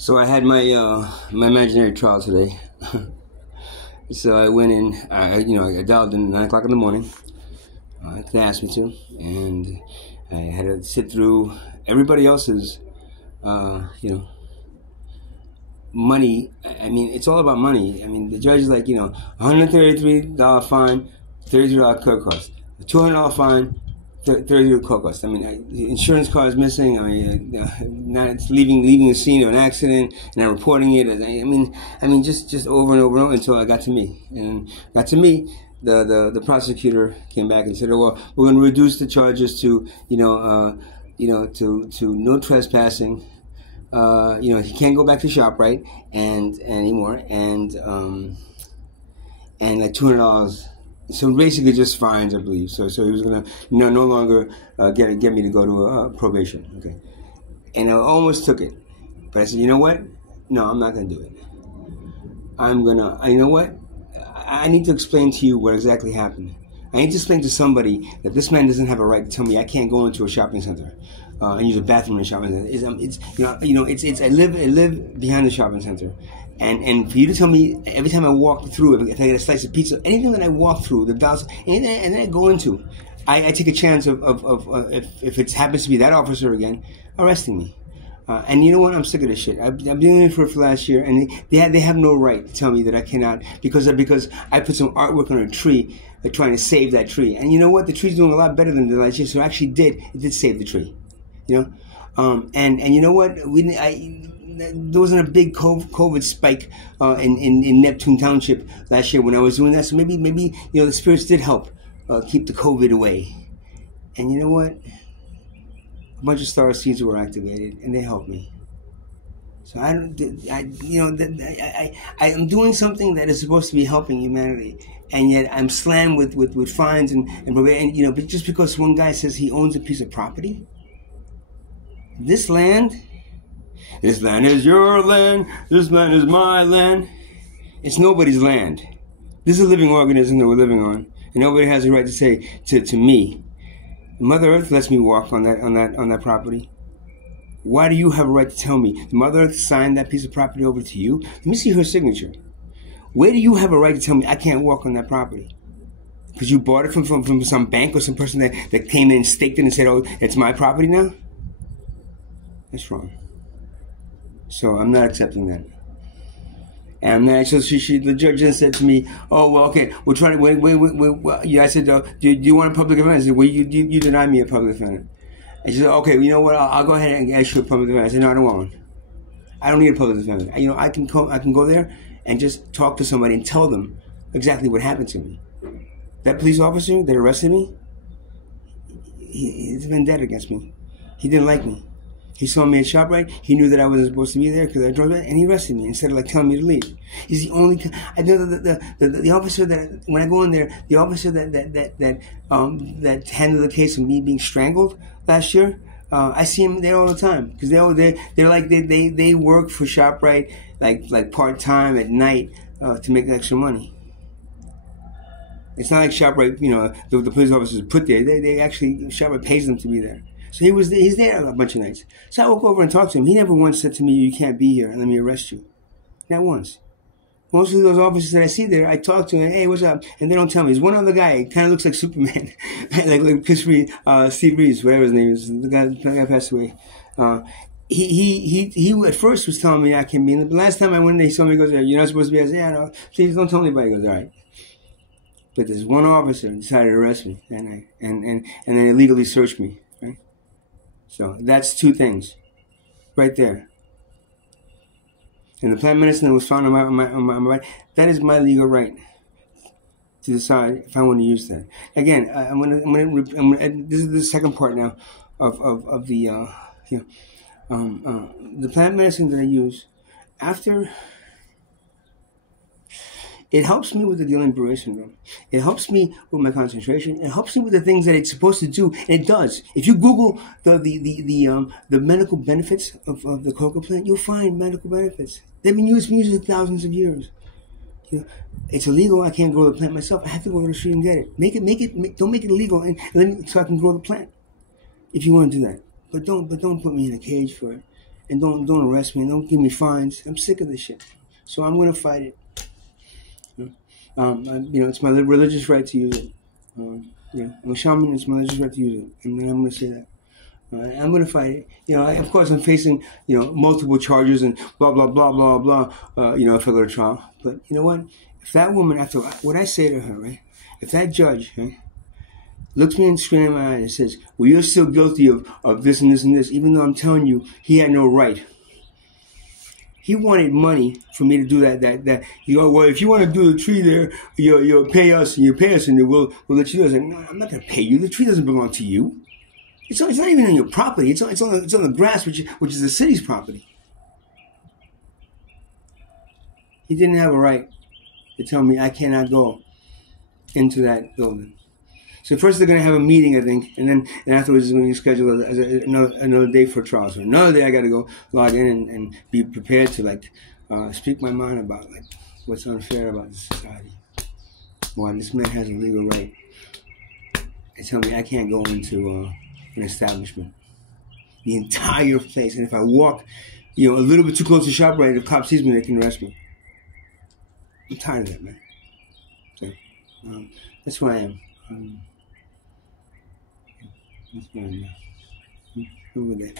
So I had my imaginary trial today. So I went in. I dialed in 9 o'clock in the morning. They asked me to, and I had to sit through everybody else's, money. I mean, it's all about money. I mean, the judge is like, $133 fine, $33 court cost, $200 fine, $30 court cost. I mean, the insurance card is missing. Not leaving the scene of an accident and I'm reporting it. I mean, just over and over and over until I got to me. And got to me, the prosecutor came back and said, "Oh, well, we're going to reduce the charges to, to no trespassing. He can't go back to ShopRite and anymore, and like $200." So basically, just fines, I believe. So he was gonna no longer get me to go to probation. Okay, and I almost took it, but I said, you know what? No, I'm not gonna do it. You know what? I need to explain to you what exactly happened. I need to explain to somebody that this man doesn't have a right to tell me I can't go into a shopping center and use a bathroom in a shopping center. I live behind the shopping center. And for you to tell me every time I walk through, if I get a slice of pizza, anything that I walk through, the dolls, and then I go into, I take a chance of if it happens to be that officer again, arresting me. And you know what? I'm sick of this shit. I've been doing it for last year, and they have no right to tell me that I cannot because I put some artwork on a tree, trying to save that tree. And you know what? The tree's doing a lot better than the last year, so it did save the tree. And you know what? There wasn't a big COVID spike in Neptune Township last year when I was doing that. So maybe the spirits did help keep the COVID away. And you know what? A bunch of star seeds were activated, and they helped me. So I'm doing something that is supposed to be helping humanity, and yet I'm slammed with fines and but just because one guy says he owns a piece of property, this land is your land. This land is my land. It's nobody's land. This is a living organism that we're living on, and nobody has a right to say to me, Mother Earth lets me walk on that property. Why do you have a right to tell me? Mother Earth signed that piece of property over to you. Let me see her signature. Where do you have a right to tell me I can't walk on that property? Because you bought it from some bank or some person that came in and staked it and said, "Oh, it's my property now." That's wrong. So I'm not accepting that. And then the judge then said to me, "Oh, well, okay, we'll try to wait. I said, do you want a public defender?" I said, "Well, you denied me a public defender." And she said, "Okay, you know what? I'll go ahead and ask you a public defender." I said, "No, I don't want one. I don't need a public defender. I can go there and just talk to somebody and tell them exactly what happened to me. That police officer that arrested me, he's a vendetta against me. He didn't like me. He saw me at ShopRite. He knew that I wasn't supposed to be there because I drove it, and he arrested me instead of telling me to leave. He's the only. I know the officer that when I go in there, the officer that handled the case of me being strangled last year. I see him there all the time because they work for ShopRite like part time at night to make extra money. It's not like ShopRite, the police officers put there. They actually ShopRite pays them to be there. So he's there a bunch of nights. So I walk over and talk to him. He never once said to me, "You can't be here and let me arrest you." Not once. Most of those officers that I see there, I talk to him, "Hey, what's up?" And they don't tell me. There's one other guy, kind of looks like Superman, like Steve Reeves, whatever his name is. The guy passed away. He at first was telling me I can be in. The last time I went there, he told me, he goes, "You're not supposed to be." I said, "Yeah, no, please don't tell anybody." He goes, "All right." But there's one officer who decided to arrest me that night and then illegally searched me. Right? So that's two things, right there. And the plant medicine that was found on my right, that is my legal right to decide if I want to use that. Again, I'm gonna this is the second part now of the plant medicine that I use after. It helps me with the Guillain-Barré syndrome. It helps me with my concentration. It helps me with the things that it's supposed to do. And it does. If you Google the medical benefits of the coca plant, you'll find medical benefits. They've been used for thousands of years. It's illegal. I can't grow the plant myself. I have to go to the street and get it. Don't make it illegal, so I can grow the plant. If you want to do that, but don't put me in a cage for it. and don't arrest me and don't give me fines. I'm sick of this shit. So I'm going to fight it. It's my religious right to use it. I'm a shaman. It's my religious right to use it, and I'm going to say that. I'm going to fight it. Of course, I'm facing multiple charges and blah blah blah blah blah. If I go to trial, but you know what? If that woman, after what I say to her, right? If that judge, right, looks me straight in my eye and says, "Well, you're still guilty of this and this and this," even though I'm telling you he had no right. He wanted money for me to do that. Well, if you want to do the tree there, you'll pay us, and then we'll let you do it. I said, no, I'm not going to pay you. The tree doesn't belong to you. It's not even on your property. It's on the grass, which is the city's property. He didn't have a right to tell me I cannot go into that building. So first they're going to have a meeting, I think, and afterwards they're going to schedule another day for trial. So another day I got to go log in and be prepared to speak my mind about what's unfair about this society. Why this man has a legal right to tell me I can't go into an establishment, the entire place, and if I walk, a little bit too close to ShopRite, if the cop sees me, they can arrest me. I'm tired of that, man. So that's where I am. That's where I am. Over there.